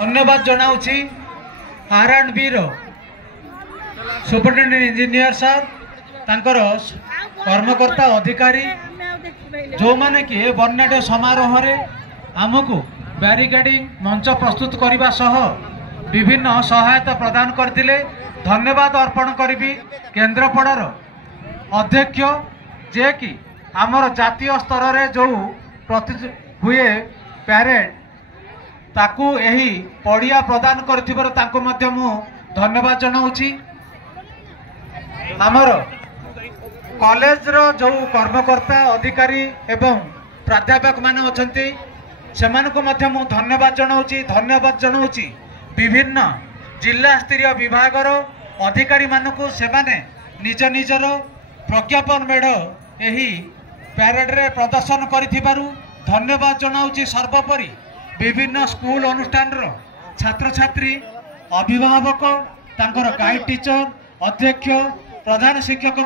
धन्यवाद जनाऊँगी R&B superintendent engineer sir तांकर कर्मकर्ता अधिकारी जो माने कि बर्नाट्य समारोह रे आमको बैरिकेडिंग मंच प्रस्तुत करने सह विभिन्न सहायता प्रदान करते धन्यवाद अर्पण करी केन्द्रापड़ार अध्यक्ष जे कि आमर जातीय स्तर रे जो प्रति हुए पैरेड ताकू यही पड़िया प्रदान करथिबार तांको मध्य मु धन्यवाद जनाऊँगी। आमर कॉलेज रो जो कर्मकर्ता अधिकारी एवं प्राध्यापक माने अछंती सेमानको मध्य मु धन्यवाद जनाऊँगी विभिन्न जिला स्तरीय विभाग रो अधिकारी मानकु सेमाने निज निजर प्रज्ञापन मेढ़ यही पैरेड रे प्रदर्शन करिथिबारु धन्यवाद जनाऊँगी। सर्वोपरि विभिन्न स्कूल अनुष्ठान रो छात्र छात्री अभिभावक तांकर गाइड टीचर अध्यक्ष प्रधान शिक्षक